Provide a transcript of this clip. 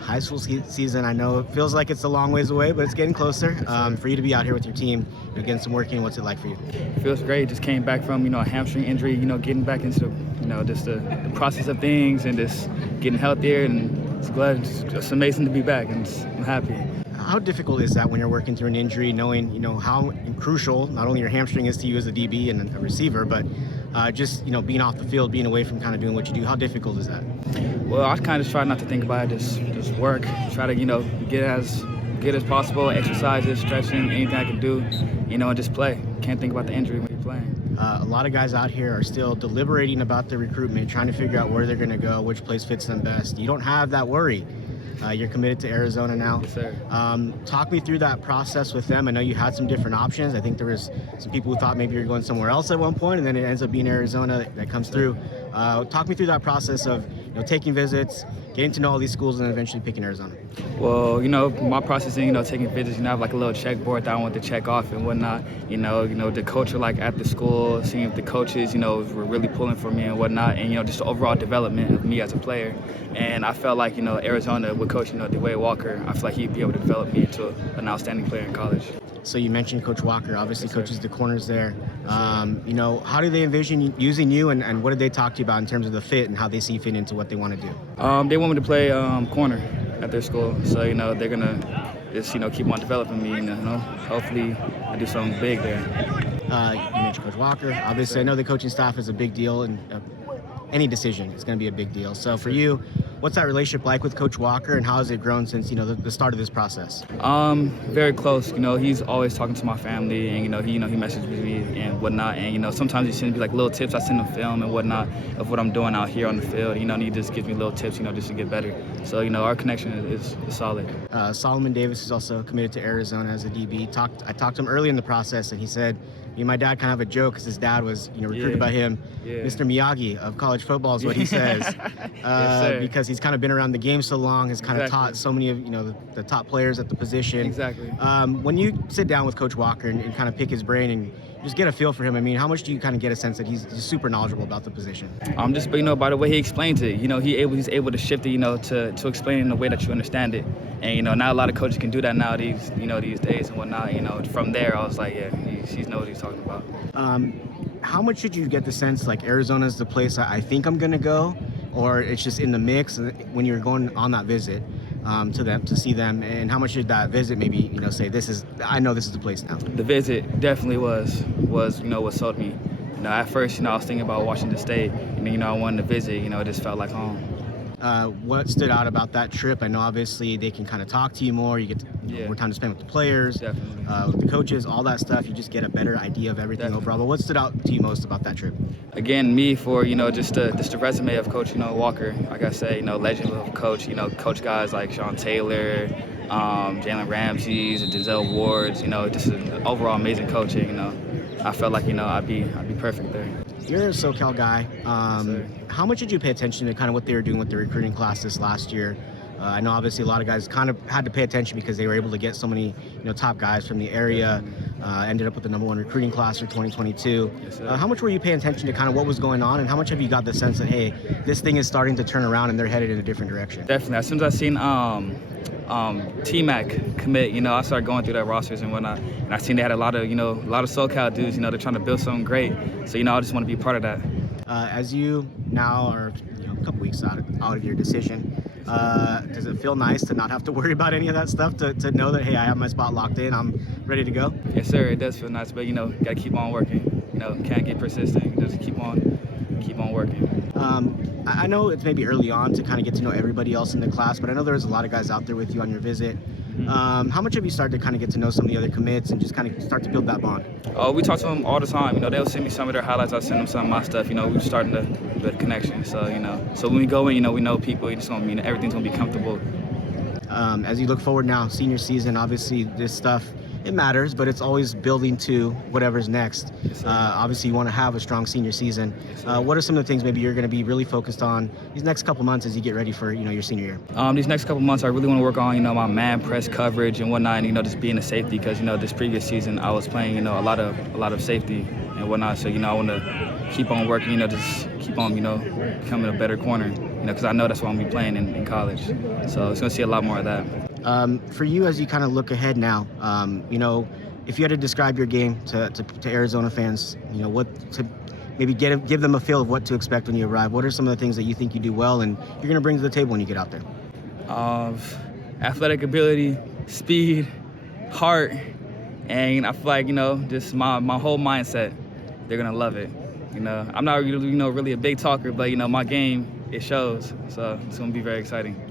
High school season, I know it feels like it's a long ways away, but it's getting closer. For you to be out here with your team, getting some work in, what's it like for you? Feels great. Just came back from, a hamstring injury, getting back into, just the process of things and just getting healthier, and it's amazing to be back, and I'm happy. How difficult is that when you're working through an injury, knowing, how crucial not only your hamstring is to you as a DB and a receiver, but just, being off the field, being away from kind of doing what you do? How difficult is that? Well, I kind of try not to think about it, just work, try to, get as good as possible, exercises, stretching, anything I can do, and just play. Can't think about the injury when you're playing. A lot of guys out here are still deliberating about the recruitment, trying to figure out where they're going to go, which place fits them best. You don't have that worry. You're committed to Arizona now. Yes, sir. Talk me through that process with them. I know you had some different options. I think there was some people who thought maybe you're going somewhere else at one point, and then it ends up being Arizona that comes through. Talk me through that process of taking visits, getting to know all these schools, and then eventually picking Arizona. Well, my process in, taking visits, I have like a little checkboard that I want to check off and whatnot. The culture like at the school, seeing if the coaches, were really pulling for me and whatnot, and just the overall development of me as a player. And I felt like, Arizona with Coach, DeWayne Walker, I feel like he'd be able to develop me into an outstanding player in college. So you mentioned Coach Walker, obviously yes, coaches the corners there. How do they envision using you, and what did they talk to you about in terms of the fit and how they see you fit into what they want to do? They want me to play corner at their school, so they're gonna just keep on developing me, hopefully I do something big there. You mentioned Coach Walker. Obviously, I know the coaching staff is a big deal, and any decision is going to be a big deal. So for you, what's that relationship like with Coach Walker, and how has it grown since the start of this process? Very close. He's always talking to my family, and he messages me and whatnot. And sometimes he sends me like little tips. I send him film and whatnot of what I'm doing out here on the field. And he just gives me little tips, just to get better. So our connection is solid. Solomon Davis is also committed to Arizona as a DB. I talked to him early in the process, and he said, me and my dad kind of have a joke because his dad was recruited by him. Yeah. Mr. Miyagi of college football is what he says. Yes, because he's kind of been around the game so long, has kind of taught so many of the top players at the position. Exactly. When you sit down with Coach Walker and kind of pick his brain and just get a feel for him, how much do you kind of get a sense that he's super knowledgeable about the position? Just by the way he explains it, he's able to shift it, to explain it in a way that you understand it. And not a lot of coaches can do that nowadays, these days and whatnot. From there I was like, yeah, he knows what he's talking about. How much did you get the sense like Arizona's the place I think I'm gonna go, or it's just in the mix when you're going on that visit to them to see them? And how much did that visit maybe say I know this is the place now? The visit definitely was what sold me. At first I was thinking about Washington State, and then I wanted to visit. It just felt like home. What stood out about that trip? I know obviously they can kind of talk to you more. You get more time to spend with the players, with the coaches, all that stuff. You just get a better idea of everything overall. But what stood out to you most about that trip? Again, me for just the resume of Coach Walker. Like I say, legend of coach. Coach guys like Sean Taylor, Jalen Ramsey's, and Denzel Ward's. Just an overall amazing coach. I felt like I'd be perfect there. You're a SoCal guy. Yes, how much did you pay attention to kind of what they were doing with the recruiting class this last year? I know obviously a lot of guys kind of had to pay attention because they were able to get so many top guys from the area. Ended up with the #1 recruiting class for 2022. Yes, how much were you paying attention to kind of what was going on, and how much have you got the sense that, hey, this thing is starting to turn around and they're headed in a different direction? Definitely. As soon as I seen T-Mac commit, I started going through their rosters and whatnot, and I seen they had a lot of SoCal dudes, they're trying to build something great. So, I just want to be part of that. As you now are, a couple weeks out of your decision, does it feel nice to not have to worry about any of that stuff, to know that, hey, I have my spot locked in, I'm ready to go? Yes, sir. It does feel nice, but, got to keep on working. Can't get persistent. Just keep on working. I know it's maybe early on to kind of get to know everybody else in the class, but I know there's a lot of guys out there with you on your visit. How much have you started to kind of get to know some of the other commits and just kind of start to build that bond? We talk to them all the time. They'll send me some of their highlights. I send them some of my stuff. We're starting to build a connection. So, so when we go in, we know people. It's going to everything's going to be comfortable. As you look forward now, senior season, obviously this stuff, it matters, but it's always building to whatever's next. Yes, obviously, you want to have a strong senior season. Yes, what are some of the things maybe you're going to be really focused on these next couple months as you get ready for your senior year? These next couple months, I really want to work on my man press coverage and whatnot, and just being a safety, because this previous season I was playing a lot of safety and whatnot. So I want to keep on working, just keep keep on, becoming a better corner, because I know that's what I'm going to be playing in college. So it's going to see a lot more of that. For you, as you kind of look ahead now, if you had to describe your game to Arizona fans, what to maybe give them a feel of what to expect when you arrive, what are some of the things that you think you do well and you're going to bring to the table when you get out there? Athletic ability, speed, heart, and I feel like, just my whole mindset, they're going to love it. I'm not really a big talker, but, my game, it shows. So it's going to be very exciting.